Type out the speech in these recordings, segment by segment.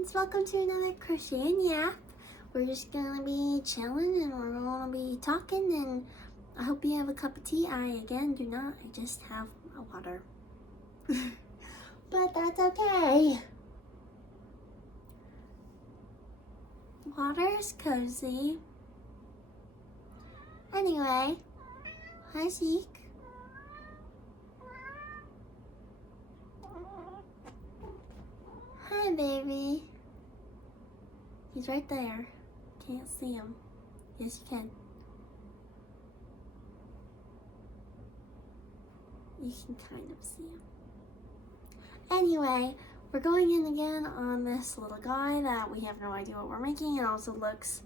friends, welcome to another crochet and yap. We're just gonna be chilling and we're gonna be talking, and I hope you have a cup of tea. I again do not, I just have a water. But that's okay. Water is cozy. Anyway, hi Zeke. Hi baby. He's right there. Can't see him. Yes, you can. You can kind of see him. Anyway, we're going in again on this little guy that we have no idea what we're making. It also looks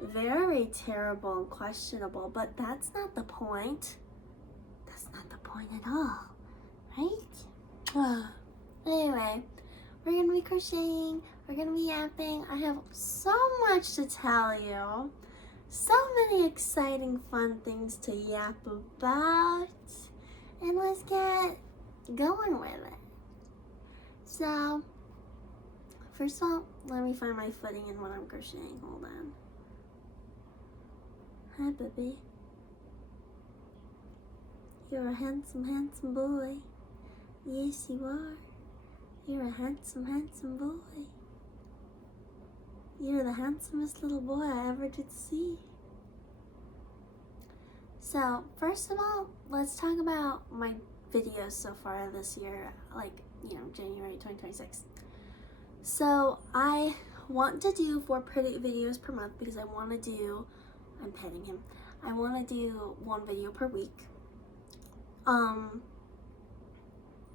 very terrible and questionable, but that's not the point. That's not the point at all, right? Anyway, we're gonna be crocheting, we're gonna be yapping. I have so much to tell you. So many exciting, fun things to yap about. And let's get going with it. So, first of all, let me find my footing in what I'm crocheting. Hold on. Hi, baby. You're a handsome, handsome boy. Yes, you are. You're a handsome, handsome boy. You're the handsomest little boy I ever did see. So, first of all, let's talk about my videos so far this year, January 2026. So, I want to do 4 pretty videos per month because I want to do, I'm petting him, I want to do 1 video per week.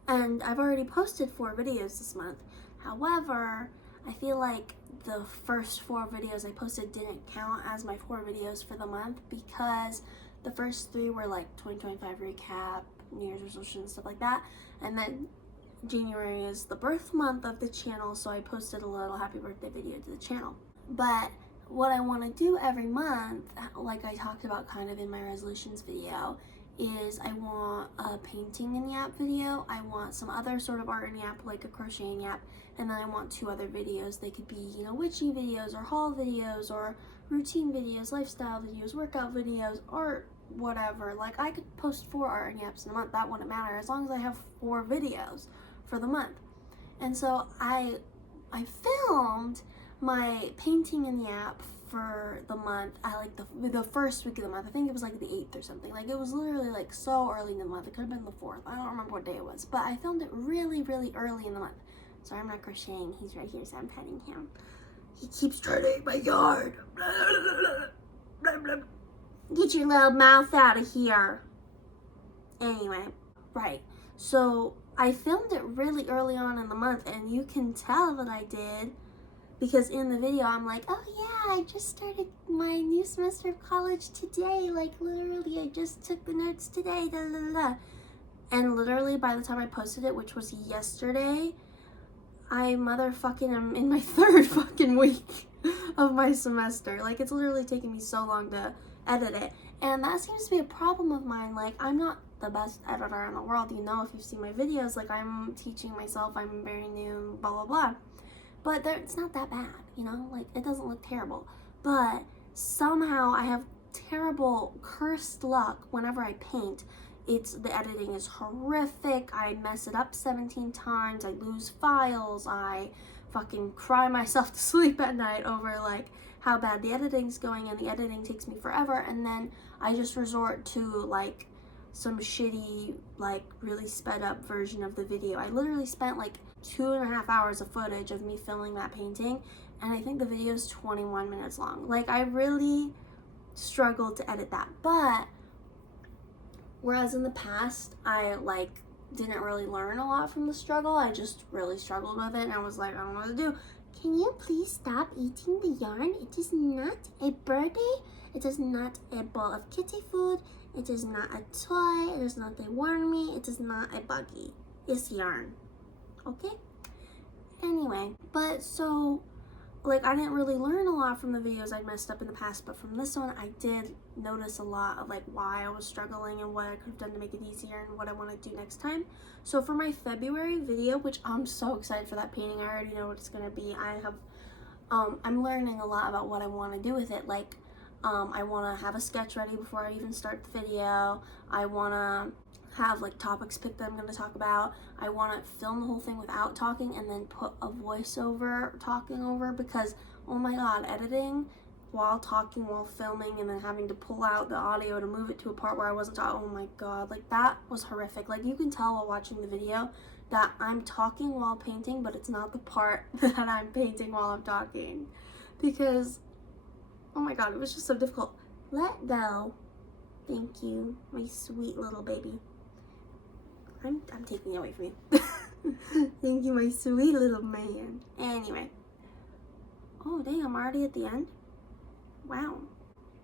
And I've already posted 4 videos this month. However, I feel like the first 4 videos I posted didn't count as my 4 videos for the month because the first 3 were like 2025 recap, New Year's resolutions, stuff like that. And then January is the birth month of the channel, so I posted a little happy birthday video to the channel. But what I want to do every month, like I talked about kind of in my resolutions video, is I want a painting and yap video, I want some other sort of art and yap, like a crochet and yap, and then I want 2 other videos. They could be, witchy videos or haul videos or routine videos, lifestyle videos, workout videos, art, whatever. Like I could post 4 art and yaps in a month, that wouldn't matter as long as I have 4 videos for the month. And so I filmed my painting and yap for the month at like the first week of the month. I think it was like the 8th or something. Like it was literally like so early in the month. It could have been the 4th. I don't remember what day it was, but I filmed it really, really early in the month. Sorry, I'm not crocheting. He's right here, so I'm petting him. He keeps trying to eat my yard. Get your little mouth out of here. Anyway, right. So I filmed it really early on in the month, and you can tell that I did because in the video I'm like, oh yeah, I just started my new semester of college today. Like literally, I just took the notes today. Da, da, da, da. And literally by the time I posted it, which was yesterday, I motherfucking am in my 3rd fucking week of my semester. Like it's literally taking me so long to edit it. And that seems to be a problem of mine. Like I'm not the best editor in the world, if you've seen my videos. Like I'm teaching myself, I'm very new, blah blah blah. But it's not that bad, like it doesn't look terrible. But somehow I have terrible cursed luck whenever I paint. The editing is horrific. I mess it up 17 times. I lose files. I fucking cry myself to sleep at night over like how bad the editing's going, and the editing takes me forever. And then I just resort to like some shitty, like really sped up version of the video. I literally spent like 2.5 hours of footage of me filming that painting, and I think the video is 21 minutes long. Like I really struggled to edit that. But whereas in the past I didn't really learn a lot from the struggle, I just really struggled with it, and I was like, I don't know what to do. Can you please stop eating the yarn? It is not a birdie. It is not a bowl of kitty food. It is not a toy. It is not a wormy. It is not a buggy. It's yarn. Okay? Anyway, but so like, I didn't really learn a lot from the videos I'd messed up in the past, but from this one, I did notice a lot of, like, why I was struggling and what I could have done to make it easier and what I want to do next time. So for my February video, which I'm so excited for that painting, I already know what it's going to be. I'm learning a lot about what I want to do with it. Like, I want to have a sketch ready before I even start the video. I want to have like topics picked that I'm going to talk about. I want to film the whole thing without talking and then put a voiceover talking over, because oh my god, editing while talking, while filming, and then having to pull out the audio to move it to a part where I wasn't talking, oh my god, like that was horrific. Like, you can tell while watching the video that I'm talking while painting, but it's not the part that I'm painting while I'm talking, because oh my god, it was just so difficult. Let go. Thank you, my sweet little baby. I'm taking it away from you. Thank you, my sweet little man. Anyway. Oh, dang, I'm already at the end? Wow.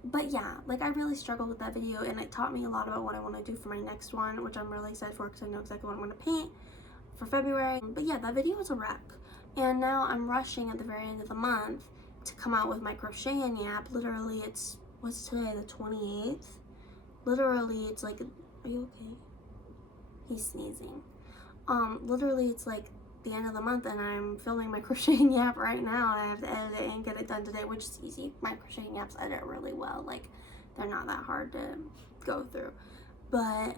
But yeah, like, I really struggled with that video, and it taught me a lot about what I want to do for my next one, which I'm really excited for because I know exactly what I'm going to paint for February. But yeah, that video was a wreck. And now I'm rushing at the very end of the month to come out with my crochet and yap. Literally, what's today, the 28th? Literally, it's like, are you okay? He's sneezing. Literally, it's like the end of the month, and I'm filming my crocheting yap right now, and I have to edit it and get it done today, which is easy. My crocheting yaps edit really well. Like, they're not that hard to go through. But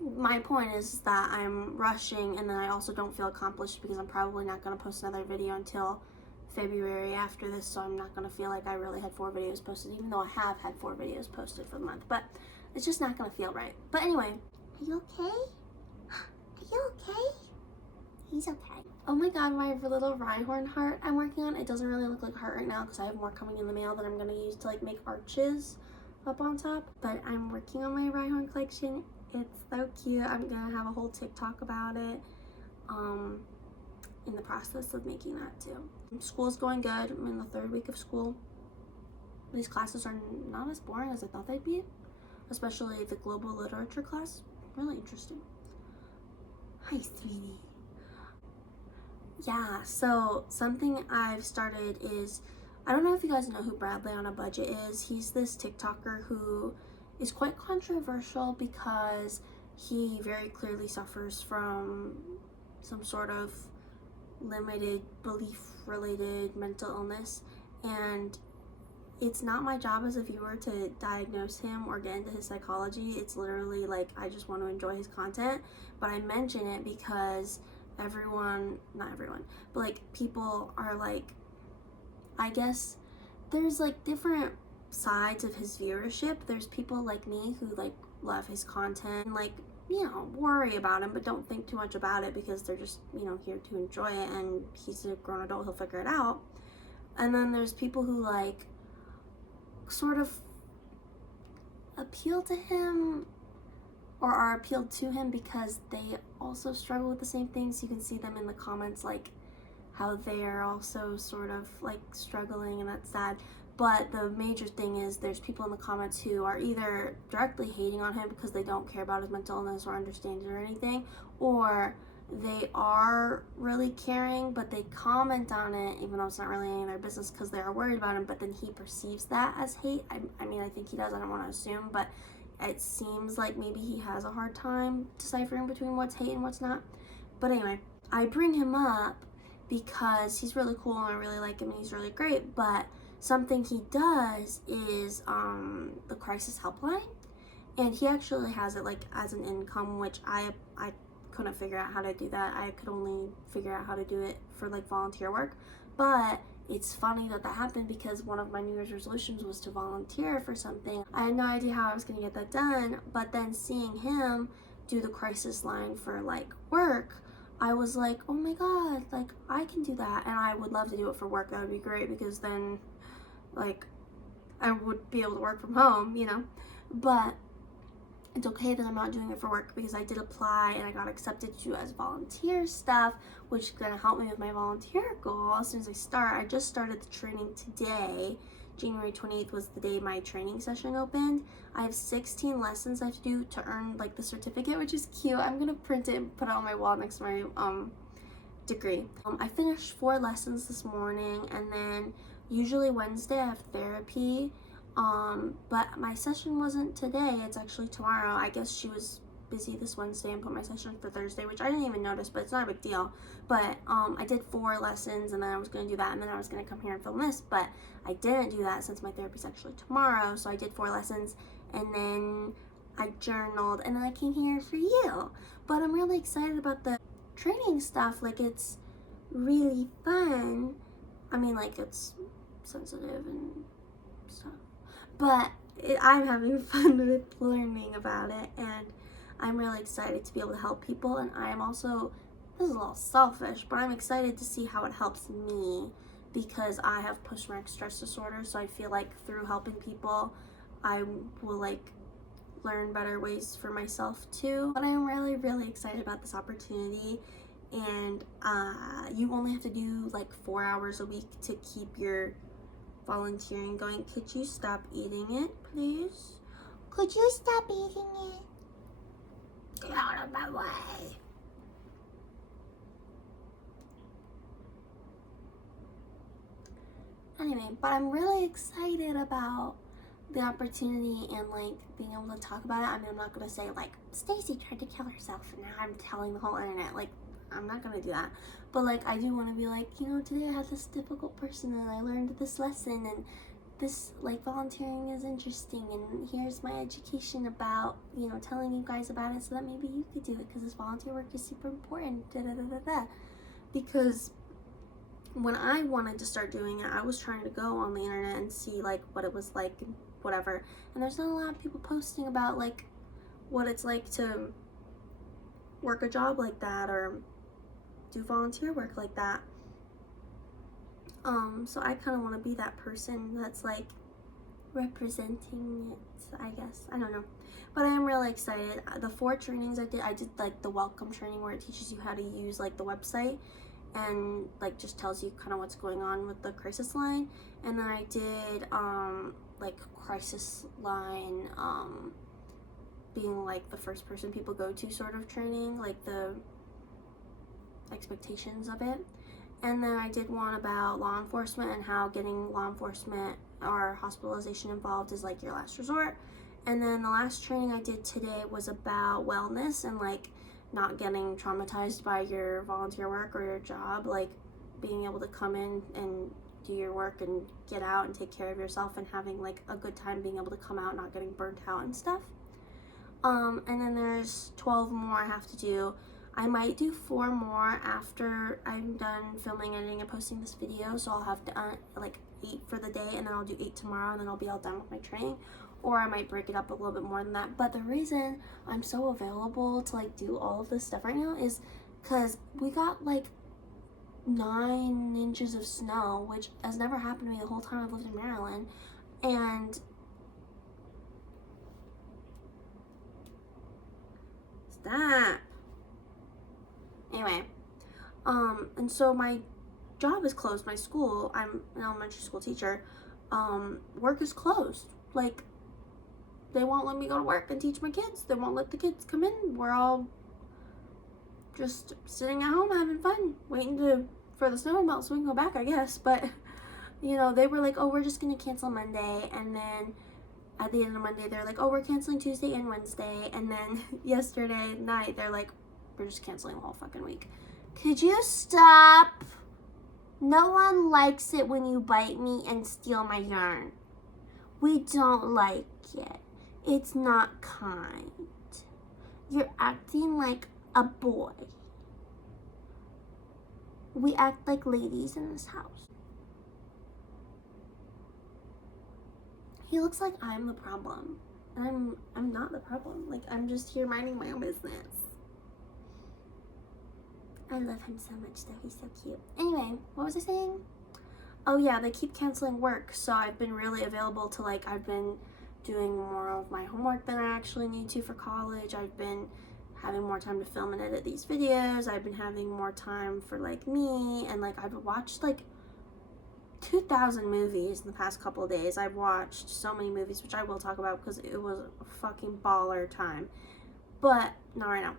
my point is that I'm rushing, and then I also don't feel accomplished because I'm probably not going to post another video until February after this, so I'm not going to feel like I really had 4 videos posted, even though I have had 4 videos posted for the month. But it's just not going to feel right. But anyway, are you okay? Are you okay? He's okay. Oh my god, my little Rhyhorn heart I'm working on. It doesn't really look like a heart right now because I have more coming in the mail that I'm going to use to like make arches up on top. But I'm working on my Rhyhorn collection. It's so cute. I'm going to have a whole TikTok about it in the process of making that too. School's going good. I'm in the 3rd week of school. These classes are not as boring as I thought they'd be, especially the global literature class. Really interesting. Hi, sweetie. Yeah, so something I've started is, I don't know if you guys know who Bradley on a Budget is. He's this TikToker who is quite controversial because he very clearly suffers from some sort of limited belief related mental illness, and it's not my job as a viewer to diagnose him or get into his psychology. It's literally like, I just want to enjoy his content, but I mention it because not everyone, but like people are like, I guess there's like different sides of his viewership. There's people like me who like love his content and like, you know, worry about him but don't think too much about it because they're just, you know, here to enjoy it, and he's a grown adult, he'll figure it out. And then there's people who like sort of appeal to him or are appealed to him because they also struggle with the same things. You can see them in the comments, like how they are also sort of like struggling, and that's sad. But the major thing is there's people in the comments who are either directly hating on him because they don't care about his mental illness or understand it or anything, or they are really caring, but they comment on it even though it's not really any of their business because they are worried about him, but then he perceives that as hate. I mean, I think he does, I don't want to assume, but it seems like maybe he has a hard time deciphering between what's hate and what's not. But anyway, I bring him up because he's really cool and I really like him and he's really great, but something he does is the crisis helpline, and he actually has it like as an income, which I couldn't figure out how to do that. I could only figure out how to do it for like volunteer work. But it's funny that happened because one of my New Year's resolutions was to volunteer for something. I had no idea how I was going to get that done, but then seeing him do the crisis line for like work, I was like, oh my god, like I can do that, and I would love to do it for work. That would be great because then like I would be able to work from home, you know. But it's okay that I'm not doing it for work because I did apply and I got accepted to as volunteer stuff, which is going to help me with my volunteer goal as soon as I start. I just started the training today. January 28th was the day my training session opened. I have 16 lessons I have to do to earn like the certificate, which is cute. I'm going to print it and put it on my wall next to my degree. I finished 4 lessons this morning, and then usually Wednesday I have therapy, but my session wasn't today, it's actually tomorrow. I guess she was busy this Wednesday and put my session for Thursday, which I didn't even notice, but it's not a big deal. But I did 4 lessons, and then I was going to do that, and then I was going to come here and film this, but I didn't do that since my therapy's actually tomorrow. So I did 4 lessons, and then I journaled, and then I came here for you. But I'm really excited about the training stuff. Like, it's really fun. I mean, like, it's sensitive and stuff, but I'm having fun with learning about it, and I'm really excited to be able to help people. And I am also, this is a little selfish, but I'm excited to see how it helps me, because I have post-traumatic stress disorder. So I feel like through helping people, I will like learn better ways for myself too. But I'm really, really excited about this opportunity. And you only have to do like 4 hours a week to keep your volunteering going. Could you stop eating it, please? Could you stop eating it? Get out of my way. Anyway, but I'm really excited about the opportunity and like being able to talk about it. I mean, I'm not gonna say like Stacy tried to kill herself and now I'm telling the whole internet. Like, I'm not gonna do that. But like, I do want to be like, you know, today I had this difficult person and I learned this lesson, and this like volunteering is interesting, and here's my education about, you know, telling you guys about it so that maybe you could do it, because this volunteer work is super important. Because when I wanted to start doing it, I was trying to go on the internet and see like what it was like and whatever, and there's not a lot of people posting about like what it's like to work a job like that or do volunteer work like that. So I kind of want to be that person that's like representing it, I guess. I don't know, but I am really excited. The 4 trainings I did like the welcome training, where it teaches you how to use like the website and like just tells you kind of what's going on with the crisis line. And then I did like crisis line being like the first person people go to sort of training, like the expectations of it. And then I did one about law enforcement and how getting law enforcement or hospitalization involved is like your last resort. And then the last training I did today was about wellness and like not getting traumatized by your volunteer work or your job, like being able to come in and do your work and get out and take care of yourself and having like a good time, being able to come out, not getting burnt out and stuff. And then there's 12 more I have to do. I might do 4 more after I'm done filming, editing, and posting this video. So I'll have like 8 for the day, and then I'll do 8 tomorrow, and then I'll be all done with my training. Or I might break it up a little bit more than that. But the reason I'm so available to like do all of this stuff right now is because we got like 9 inches of snow, which has never happened to me the whole time I've lived in Maryland. And stop. Anyway, and so my job is closed. My school, I'm an elementary school teacher, work is closed. Like, they won't let me go to work and teach my kids. They won't let the kids come in. We're all just sitting at home having fun, waiting for the snow to melt so we can go back, I guess. But, you know, they were like, oh, we're just gonna cancel Monday, and then at the end of Monday, they're like, oh, we're canceling Tuesday and Wednesday, and then yesterday night, they're like, we're just canceling the whole fucking week. Could you stop? No one likes it when you bite me and steal my yarn. We don't like it. It's not kind. You're acting like a boy. We act like ladies in this house. He looks like I'm the problem. And I'm not the problem. Like, I'm just here minding my own business. I love him so much though, he's so cute. Anyway, what was I saying? Oh yeah, they keep canceling work, so I've been really available to like, I've been doing more of my homework than I actually need to for college. I've been having more time to film and edit these videos. I've been having more time for like me, and like I've watched like 2,000 movies in the past couple of days. I've watched so many movies, which I will talk about because it was a fucking baller time. But not right now.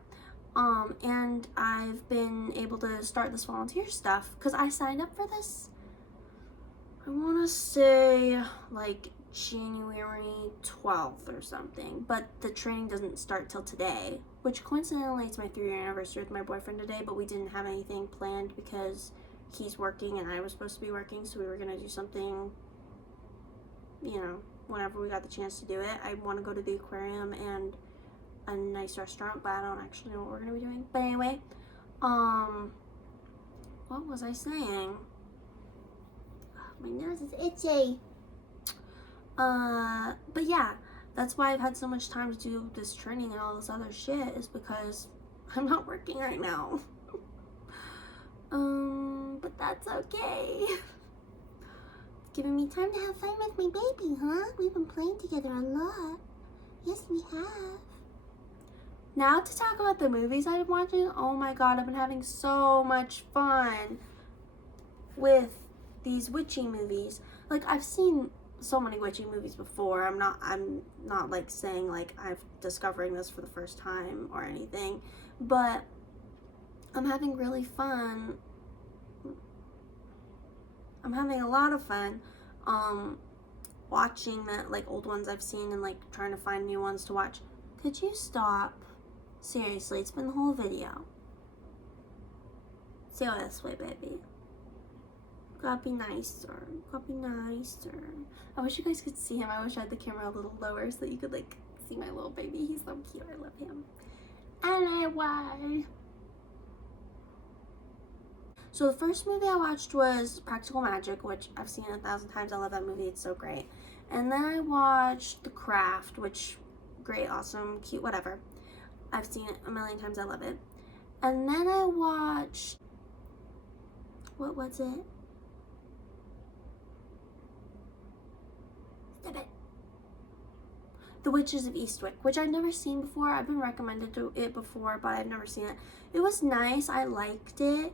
And I've been able to start this volunteer stuff because I signed up for this, I want to say like January 12th or something, but the training doesn't start till today, which coincidentally it's my 3-year anniversary with my boyfriend today, but we didn't have anything planned because he's working and I was supposed to be working, so we were going to do something, you know, whenever we got the chance to do it. I want to go to the aquarium and a nice restaurant, but I don't actually know what we're going to be doing. But anyway, what was I saying? My nose is itchy. But yeah, that's why I've had so much time to do this training and all this other shit, is because I'm not working right now. But that's okay. It's giving me time to have fun with my baby, huh? We've been playing together a lot. Yes, we have. Now to talk about the movies I've been watching. Oh my god, I've been having so much fun with these witchy movies. Like, I've seen so many witchy movies before. I'm not like saying like I'm discovering this for the first time or anything, but I'm having really fun. I'm having a lot of fun watching that, like, old ones I've seen and like trying to find new ones to watch. Could you stop? Seriously, it's been the whole video. Say it this way, baby. Gotta be nicer. Gotta be nicer. I wish you guys could see him. I wish I had the camera a little lower so that you could like see my little baby. He's so cute. I love him. Anyway. So the first movie I watched was Practical Magic, which I've seen 1,000 times. I love that movie. It's so great. And then I watched The Craft, which, great, awesome, cute, whatever. I've seen it a million times. I love it. And then I watched, what was it? Stop it. The Witches of Eastwick, which I've never seen before. I've been recommended to it before, but I've never seen it. It was nice. I liked it.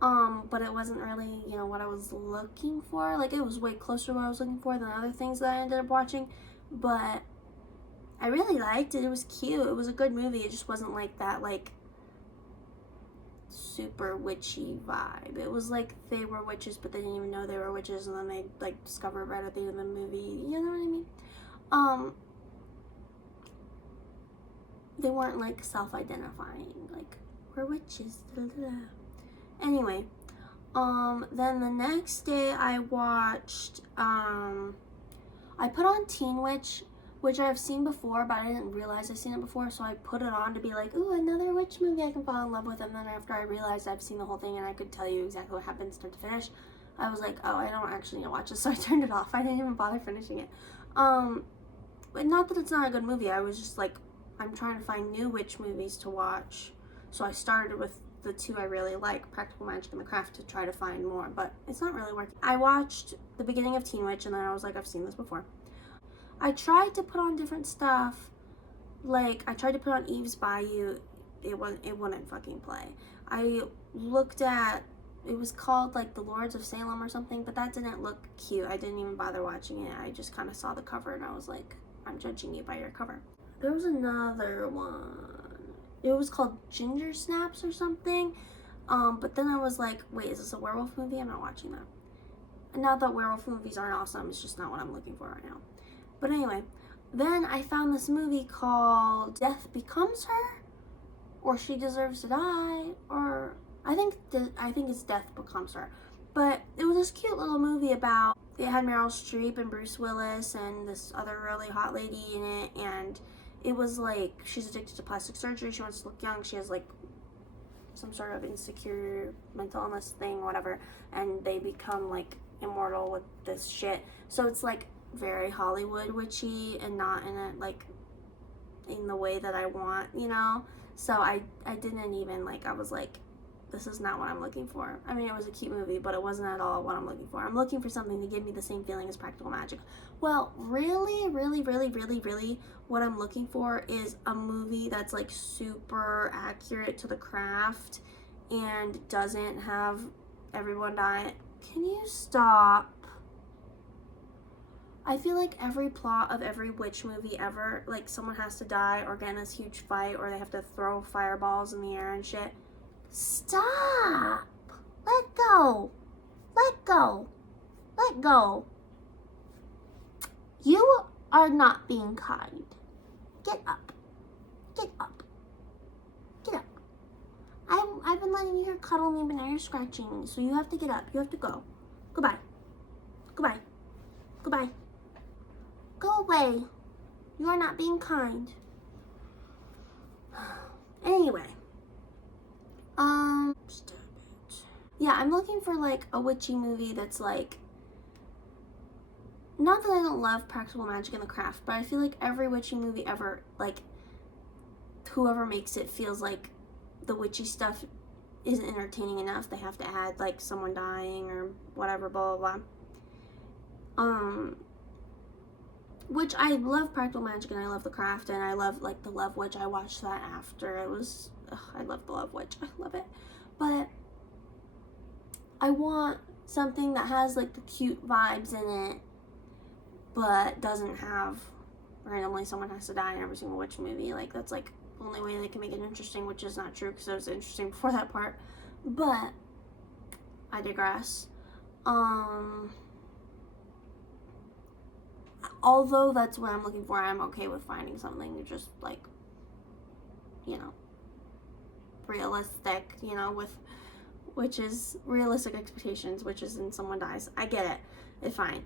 But it wasn't really, you know, what I was looking for. Like, it was way closer to what I was looking for than other things that I ended up watching. But I really liked it. It was cute. It was a good movie. It just wasn't like that, like, super witchy vibe. It was like they were witches, but they didn't even know they were witches, and then they, like, discovered right at the end of the movie. You know what I mean? They weren't, like, self-identifying. Like, we're witches. Da, da, da. Anyway, then the next day I watched, I put on Teen Witch, which I've seen before, but I didn't realize I've seen it before, so I put it on to be like, ooh, another witch movie I can fall in love with, and then after I realized I've seen the whole thing and I could tell you exactly what happened start to finish, I was like, oh, I don't actually need to watch this, so I turned it off. I didn't even bother finishing it. But not that it's not a good movie, I was just like, I'm trying to find new witch movies to watch, so I started with the two I really like, Practical Magic and The Craft, to try to find more, but it's not really working. I watched the beginning of Teen Witch, and then I was like, I've seen this before. I tried to put on different stuff, like, I tried to put on Eve's Bayou, it wouldn't fucking play. I looked at, it was called, like, The Lords of Salem or something, but that didn't look cute. I didn't even bother watching it. I just kind of saw the cover, and I was like, I'm judging you by your cover. There was another one. It was called Ginger Snaps or something, but then I was like, wait, is this a werewolf movie? I'm not watching that. Not that werewolf movies aren't awesome, it's just not what I'm looking for right now. But anyway, then I found this movie called Death Becomes Her, or She Deserves to Die, or I think it's Death Becomes Her. But it was this cute little movie about, it had Meryl Streep and Bruce Willis and this other really hot lady in it, and it was like, she's addicted to plastic surgery, she wants to look young, she has like some sort of insecure mental illness thing, whatever, and they become like immortal with this shit. So it's like very Hollywood witchy and not in it like in the way that I want, you know? So I didn't even like, I was like, this is not what I'm looking for. I mean, it was a cute movie, but it wasn't at all what I'm looking for. I'm looking for something to give me the same feeling as Practical Magic. Well, really, what I'm looking for is a movie that's like super accurate to The Craft and doesn't have everyone die. Can you stop? I feel like every plot of every witch movie ever, like someone has to die or get in this huge fight or they have to throw fireballs in the air and shit. Stop! Let go! Let go! Let go! You are not being kind. Get up. Get up. Get up. I've been letting you here cuddle me, but now you're scratching me, so you have to get up. You have to go. Goodbye. Goodbye. Goodbye. Go away. You are not being kind. Anyway. Stop it. Yeah, I'm looking for like a witchy movie that's like, not that I don't love practical magic and the craft, but I feel like every witchy movie ever, like, whoever makes it feels like the witchy stuff isn't entertaining enough. They have to add like someone dying or whatever, blah blah blah. Which I love practical magic and I love the craft and I love like the Love Witch. I watched that after. It was, I love the Love Witch. I love it. But I want something that has like the cute vibes in it, but doesn't have randomly someone has to die in every single witch movie. Like that's like the only way they can make it interesting, which is not true because it was interesting before that part. But I digress. Although that's what I'm looking for, I'm okay with finding something just like, you know, realistic, you know, with which is realistic expectations, which is in someone dies. I get it. It's fine.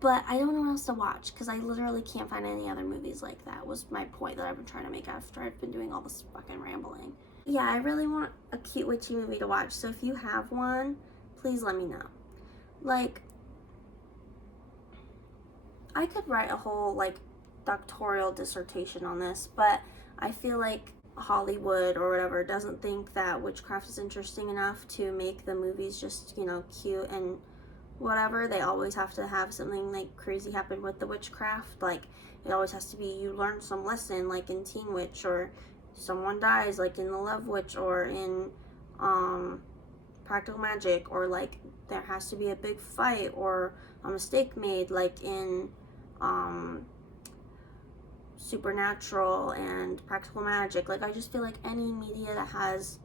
But I don't know what else to watch because I literally can't find any other movies like that, was my point that I've been trying to make after I've been doing all this fucking rambling. Yeah, I really want a cute witchy movie to watch, so if you have one, please let me know. Like, I could write a whole, like, doctoral dissertation on this, but I feel like Hollywood or whatever doesn't think that witchcraft is interesting enough to make the movies just, you know, cute and whatever. They always have to have something like crazy happen with the witchcraft. Like it always has to be you learn some lesson, like in Teen Witch, or someone dies like in the Love Witch, or in Practical Magic, or like there has to be a big fight or a mistake made like in Supernatural and Practical Magic. Like I just feel like any media that has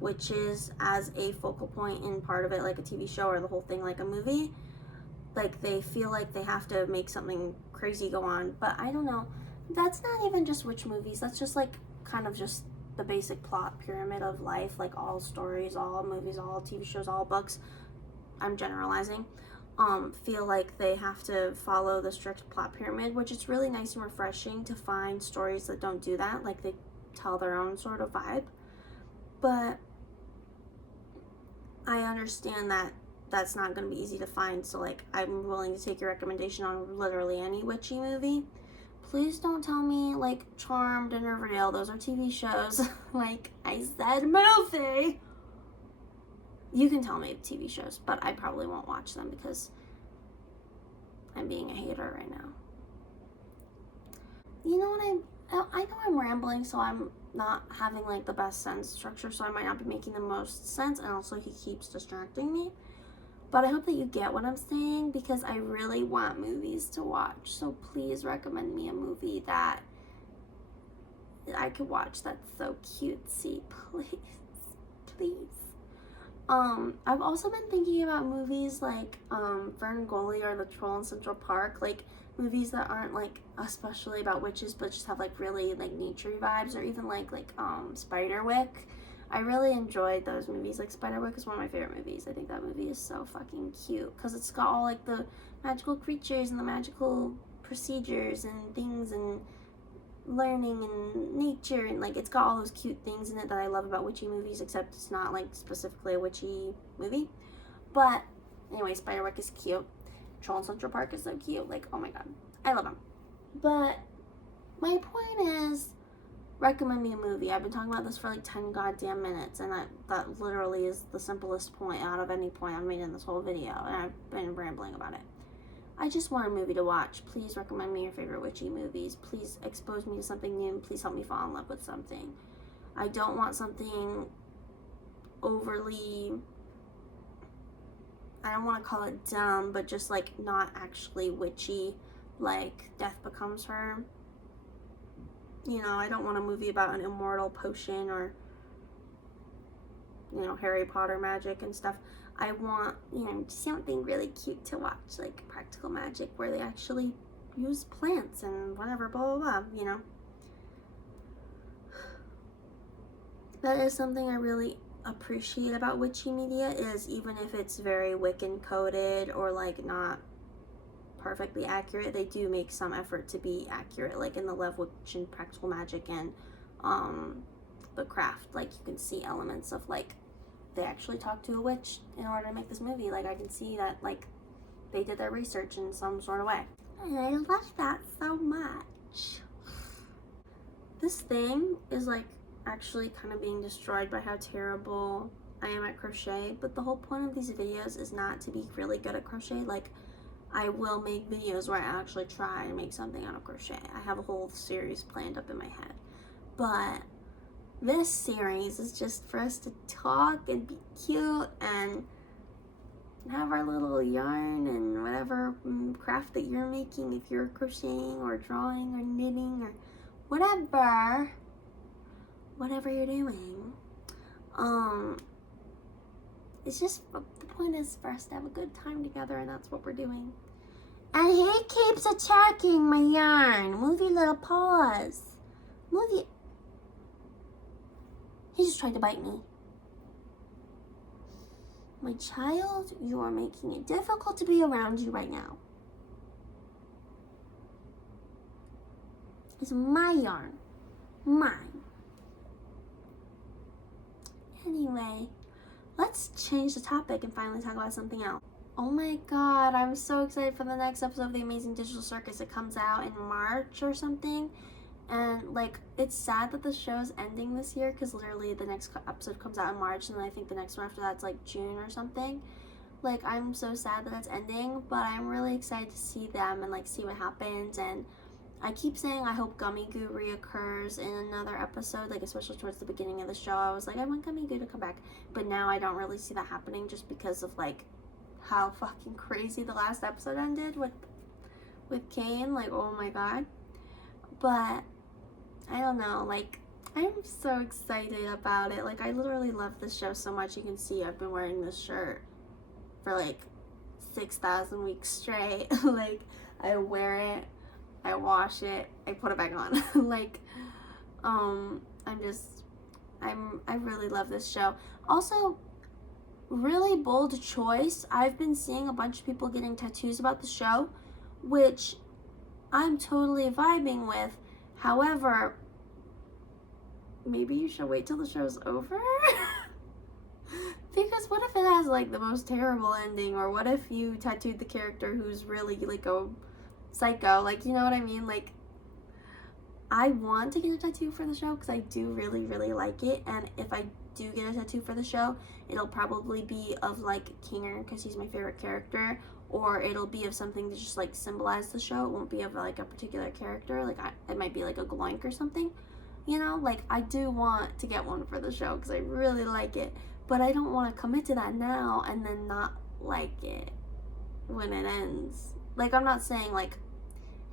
witches as a focal point in part of it, like a TV show or the whole thing like a movie, like they feel like they have to make something crazy go on. But I don't know, that's not even just witch movies, that's just like kind of just the basic plot pyramid of life, like all stories, all movies, all TV shows, all books, I'm generalizing, feel like they have to follow the strict plot pyramid, which is really nice and refreshing to find stories that don't do that, like they tell their own sort of vibe. But I understand that that's not going to be easy to find, so like I'm willing to take your recommendation on literally any witchy movie. Please don't tell me like Charmed and Riverdale, those are TV shows. Like I said, movie. You can tell me TV shows, but I probably won't watch them because I'm being a hater right now. You know what, I know I'm rambling, so I'm not having like the best sentence structure, so I might not be making the most sense, and also he keeps distracting me. But I hope that you get what I'm saying, because I really want movies to watch. So please recommend me a movie that I could watch that's so cutesy, please. Please. I've also been thinking about movies like Ferngully or The Troll in Central Park, like movies that aren't like especially about witches but just have like really like naturey vibes, or even like Spiderwick. I really enjoyed those movies. Like Spiderwick is one of my favorite movies. I think that movie is so fucking cute because it's got all like the magical creatures and the magical procedures and things and learning and nature, and like it's got all those cute things in it that I love about witchy movies, except it's not like specifically a witchy movie. But anyway, Spiderwick is cute. Troll in Central Park is so cute. Like, oh my god, I love them. But my point is, recommend me a movie. I've been talking about this for like 10 goddamn minutes, and that literally is the simplest point out of any point I've made in this whole video, and I've been rambling about it. I just want a movie to watch. Please recommend me your favorite witchy movies. Please expose me to something new. Please help me fall in love with something. I don't want something overly I don't want to call it dumb, but just like not actually witchy, like death becomes her. You know, I don't want a movie about an immortal potion or, you know, Harry Potter magic and stuff. I want, you know, something really cute to watch, like practical magic where they actually use plants and whatever, blah, blah, blah, you know. That is something I really appreciate about witchy media, is even if it's very Wiccan coded or like not perfectly accurate, they do make some effort to be accurate, like in the Love Witch and Practical Magic and the Craft. Like you can see elements of like they actually talked to a witch in order to make this movie. Like I can see that like they did their research in some sort of way, and I love that so much. This thing is like actually kind of being destroyed by how terrible I am at crochet, but the whole point of these videos is not to be really good at crochet. Like I will make videos where I actually try and make something out of crochet. I have a whole series planned up in my head, but this series is just for us to talk and be cute and have our little yarn and whatever craft that you're making, if you're crocheting or drawing or knitting or whatever you're doing. It's just, the point is for us to have a good time together, and that's what we're doing. And he keeps attacking my yarn. Move your little paws. Move your... He's just trying to bite me. My child, you are making it difficult to be around you right now. It's my yarn. Mine. Anyway, let's change the topic and finally talk about something else. Oh my god, I'm so excited for the next episode of the Amazing Digital Circus. It comes out in March or something. And like, it's sad that the show's ending this year, because literally the next episode comes out in March, and then I think the next one after that's like June or something. Like, I'm so sad that it's ending, but I'm really excited to see them and like see what happens. And I keep saying I hope Gummy Goo reoccurs in another episode, like especially towards the beginning of the show. I was like, I want Gummy Goo to come back, but now I don't really see that happening just because of like how fucking crazy the last episode ended with Kane. Like, oh my god. But I don't know, like, I'm so excited about it. Like, I literally love this show so much. You can see I've been wearing this shirt for like 6,000 weeks straight. Like, I wear it, I wash it, I put it back on. Like, I really love this show. Also, really bold choice. I've been seeing a bunch of people getting tattoos about the show, which I'm totally vibing with. However, maybe you should wait till the show's over? Because what if it has like the most terrible ending, or what if you tattooed the character who's really like a psycho? Like, you know what I mean? Like, I want to get a tattoo for the show because I do really, really like it. And if I do get a tattoo for the show, it'll probably be of like Kinger, because he's my favorite character, or it'll be of something to just like symbolize the show. It won't be of like a particular character. Like, it might be like a gloink or something, you know? Like, I do want to get one for the show because I really like it, but I don't want to commit to that now and then not like it when it ends. Like, I'm not saying like,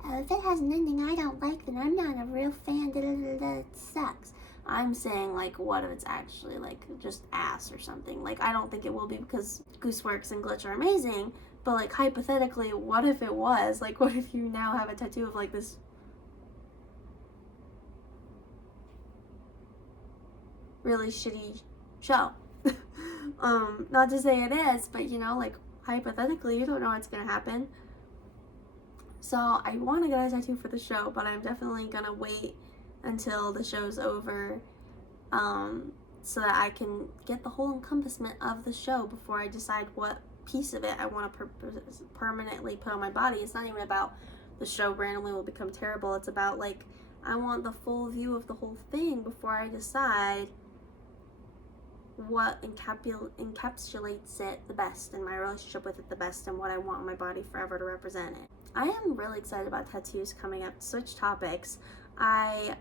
oh, if it has an ending I don't like, then I'm not a real fan, it sucks. I'm saying, like, what if it's actually, like, just ass or something? Like, I don't think it will be, because Gooseworks and Glitch are amazing, but, like, hypothetically, what if it was? Like, what if you now have a tattoo of, like, this really shitty show? Not to say it is, but, you know, like, hypothetically, you don't know what's gonna happen. So, I want to get a tattoo for the show, but I'm definitely gonna wait until the show's over, so that I can get the whole encompassment of the show before I decide what piece of it I want to permanently put on my body. It's not even about the show randomly will become terrible. It's about, like, I want the full view of the whole thing before I decide what encapsulates it the best, and my relationship with it the best, and what I want on my body forever to represent it. I am really excited about tattoos coming up. To switch topics, I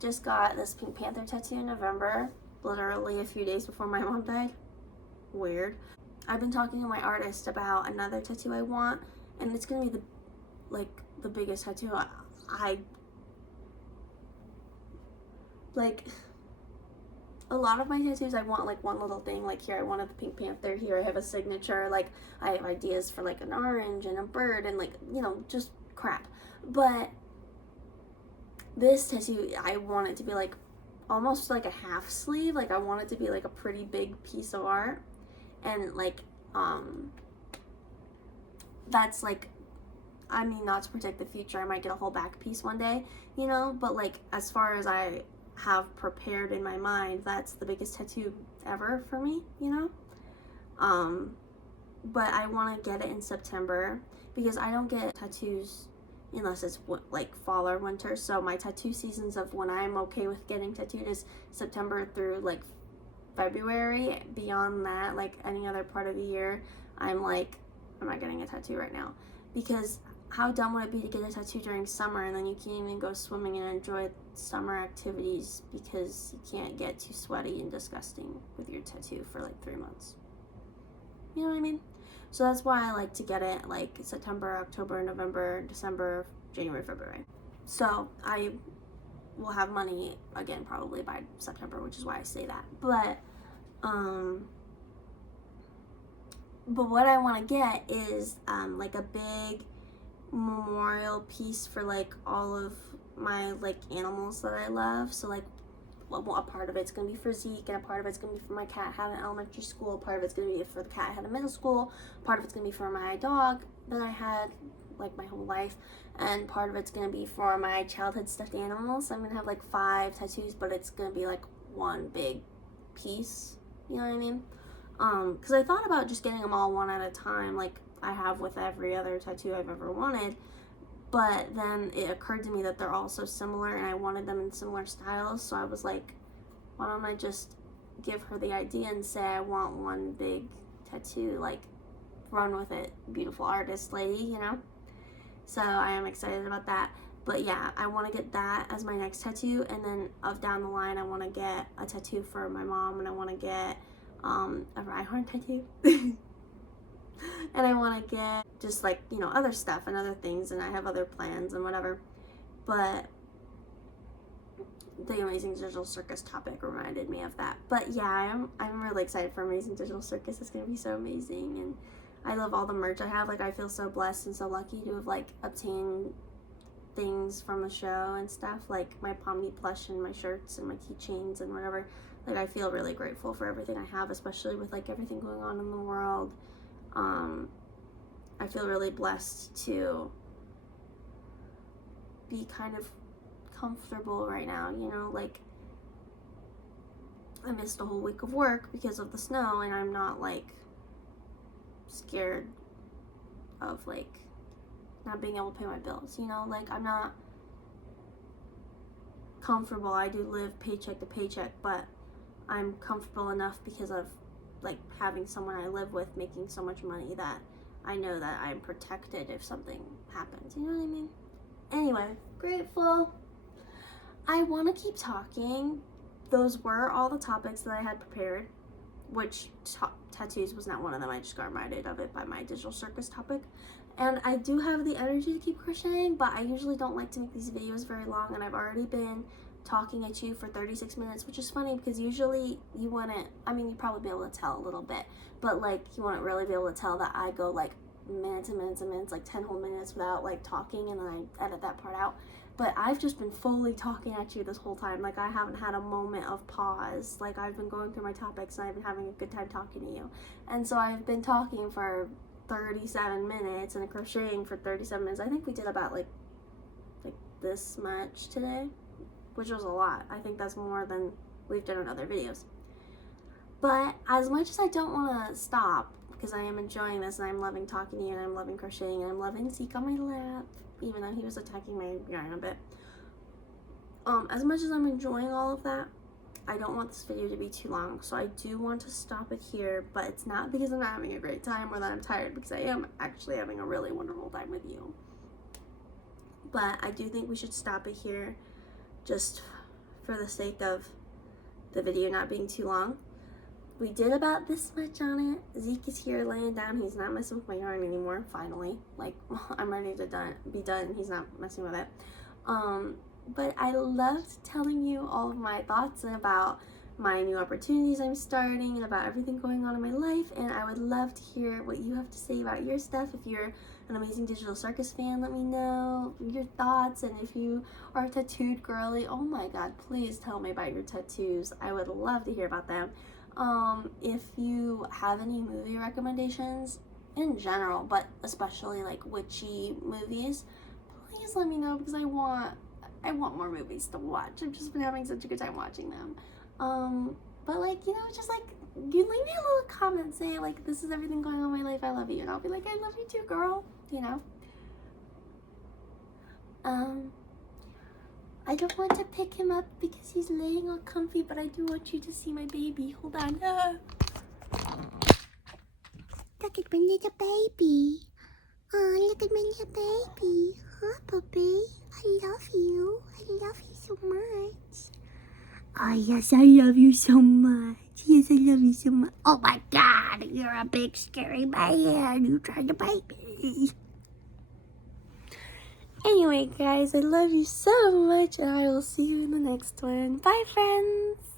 just got this Pink Panther tattoo in November, literally a few days before my mom died. Weird. I've been talking to my artist about another tattoo I want, and it's gonna be the biggest tattoo I like. A lot of my tattoos, I want like one little thing. Like here I wanted the Pink Panther, here I have a signature, like I have ideas for like an orange and a bird and like, you know, just crap. But this tattoo, I want it to be like almost like a half sleeve. Like I want it to be like a pretty big piece of art, and like that's like, I mean, not to predict the future, I might get a whole back piece one day, you know, but like as far as I have prepared in my mind, that's the biggest tattoo ever for me, you know. But I want to get it in September because I don't get tattoos unless it's like fall or winter. So my tattoo seasons of when I'm okay with getting tattooed is September through like February. Beyond that, like any other part of the year, I'm like, I'm not getting a tattoo right now, because how dumb would it be to get a tattoo during summer and then you can't even go swimming and enjoy summer activities because you can't get too sweaty and disgusting with your tattoo for like 3 months. You know what I mean? So that's why I like to get it like September, October, November, December, January, February. So I will have money again probably by September, which is why I say that. But what I want to get is like a big memorial piece for like all of my like animals that I love. So like a part of it's gonna be for Zeke, and a part of it's gonna be for my cat I had in elementary school, part of it's gonna be for the cat I had in middle school, part of it's gonna be for my dog that I had like my whole life, and part of it's gonna be for my childhood stuffed animals. So I'm gonna have like 5 tattoos, but it's gonna be like one big piece, you know what I mean? Because I thought about just getting them all one at a time like I have with every other tattoo I've ever wanted, but then it occurred to me that they're all so similar and I wanted them in similar styles, so I was like, why don't I just give her the idea and say I want one big tattoo, like run with it, beautiful artist lady, you know? So I am excited about that. But yeah, I want to get that as my next tattoo, and then down the line I want to get a tattoo for my mom, and I want to get a Rhyhorn tattoo. And I want to get just like, you know, other stuff and other things, and I have other plans and whatever. But the Amazing Digital Circus topic reminded me of that. But yeah, I'm really excited for Amazing Digital Circus. It's gonna be so amazing, and I love all the merch I have. Like I feel so blessed and so lucky to have like obtained things from the show and stuff, like my Pomni plush and my shirts and my keychains and whatever. Like I feel really grateful for everything I have, especially with like everything going on in the world. I feel really blessed to be kind of comfortable right now, you know, like I missed a whole week of work because of the snow, and I'm not like scared of like not being able to pay my bills, you know, like I'm not comfortable. I do live paycheck to paycheck, but I'm comfortable enough because of like having someone I live with making so much money that I know that I'm protected if something happens, you know what I mean? Anyway, grateful. I want to keep talking. Those were all the topics that I had prepared, which tattoos was not one of them. I just got reminded of it by my digital circus topic. And I do have the energy to keep crocheting, but I usually don't like to make these videos very long, and I've already been talking at you for 36 minutes, which is funny because usually you wouldn't, I mean, you'd probably be able to tell a little bit, but like you wouldn't really be able to tell that I go like minutes and minutes and minutes, like 10 whole minutes without like talking, and then I edit that part out. But I've just been fully talking at you this whole time. Like I haven't had a moment of pause. Like I've been going through my topics and I've been having a good time talking to you. And so I've been talking for 37 minutes and crocheting for 37 minutes. I think we did about like this much today, which was a lot. I think that's more than we've done in other videos. But as much as I don't want to stop, because I am enjoying this and I'm loving talking to you and I'm loving crocheting and I'm loving Zeke on my lap, even though he was attacking my yarn a bit. As much as I'm enjoying all of that, I don't want this video to be too long, so I do want to stop it here, but it's not because I'm not having a great time or that I'm tired, because I am actually having a really wonderful time with you. But I do think we should stop it here, just for the sake of the video not being too long. we did about this much on it. Zeke is here laying down. He's not messing with my yarn anymore, finally. Like, I'm ready to be done. He's not messing with it. But I loved telling you all of my thoughts and about my new opportunities I'm starting and about everything going on in my life, and I would love to hear what you have to say about your stuff. If you're an amazing digital circus fan, let me know your thoughts, and if you are a tattooed girly, oh my god, please tell me about your tattoos. I would love to hear about them. If you have any movie recommendations in general, but especially like witchy movies, please let me know, because I want more movies to watch. I've just been having such a good time watching them. But like, you know, just like, you leave me a little comment, say like, this is everything going on in my life, I love you, and I'll be like, I love you too, girl, you know. I don't want to pick him up because he's laying all comfy, but I do want you to see my baby. Hold on. Look at my little baby. Oh, look at my little baby. Huh, puppy? I love you. I love you so much. Oh, yes, I love you so much. Yes, I love you so much. Oh, my God. You're a big, scary man. You tried to bite me. Anyway, guys, I love you so much, and I will see you in the next one. Bye, friends.